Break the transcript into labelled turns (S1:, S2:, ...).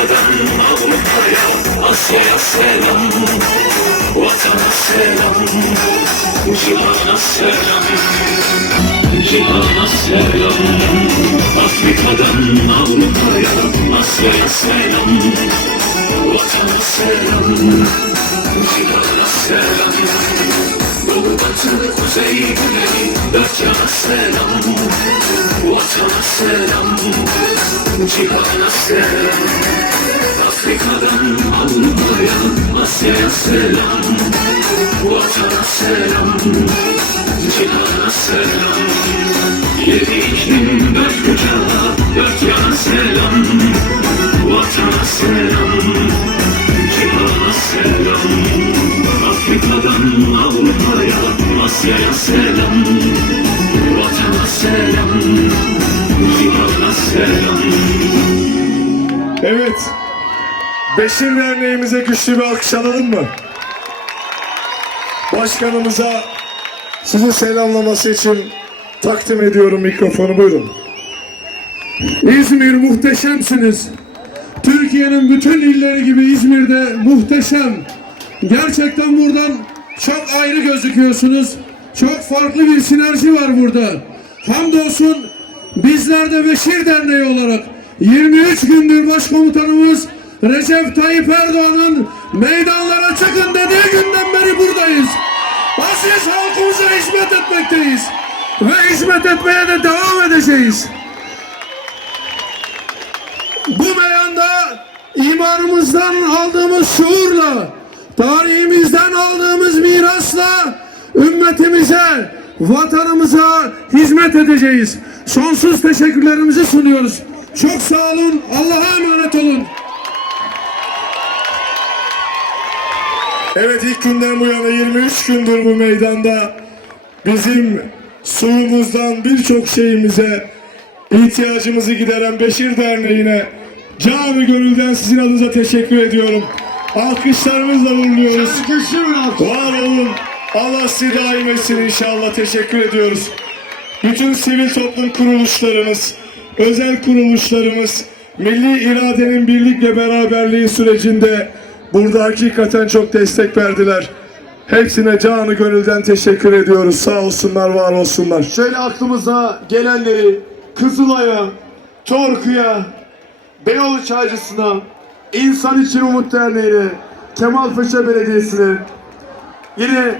S1: Afrika'dan Avrupa'ya Asya'ya selam Vatana selam Cihana selam Cihana selam Afrika'dan Avrupa'ya Asya'ya selam Vatana selam Cihana selam batı kuzey güney Dört yana selam Vatana selam Cihana selam Afrika'dan Avrupa'ya Asya'ya selam Vatana selam Cihana selam Yedi iklim dört kucağa Dört yana selam Vatana selam Asya'ya selam Vatana selam Cihana selam
S2: Evet. Beşir Derneğimize güçlü bir alkış alalım mı? Başkanımıza sizi selamlaması için takdim ediyorum mikrofonu buyurun.
S3: İzmir muhteşemsiniz. Türkiye'nin bütün illeri gibi İzmir'de muhteşem. Gerçekten buradan çok ayrı gözüküyorsunuz. Çok farklı bir sinerji var burada. Hamdolsun bizler de Beşir Derneği olarak 23 gündür başkomutanımız Recep Tayyip Erdoğan'ın meydanlara çıkın dediği günden beri buradayız. Aziz halkımıza hizmet etmekteyiz. Ve hizmet etmeye de devam edeceğiz. Bu meyanda imanımızdan aldığımız şuurla, tarihimizden aldığımız mirasla ümmetimize, vatanımıza hizmet edeceğiz. Sonsuz teşekkürlerimizi sunuyoruz. Çok sağ olun. Allah'a emanet olun.
S2: Evet ilk günden bu yana 23 gündür bu meydanda bizim suyumuzdan birçok şeyimize ihtiyacımızı gideren Beşir Derneği'ne canı gönülden sizin adınıza teşekkür ediyorum. Alkışlarımızla uğurluyoruz. Var olun. Allah sizi daim etsin inşallah. Teşekkür ediyoruz. Bütün sivil toplum kuruluşlarımız, özel kuruluşlarımız, milli iradenin birlik ve beraberliği sürecinde burada hakikaten çok destek verdiler. Hepsine canı gönülden teşekkür ediyoruz. Sağ olsunlar, var olsunlar.
S4: Şöyle aklımıza gelenleri Kızılay'a, Torku'ya, Beyoğlu Çaycısı'na, İnsan İçin Umut Derneği'ne, Kemalpaşa Belediyesi'ne, yine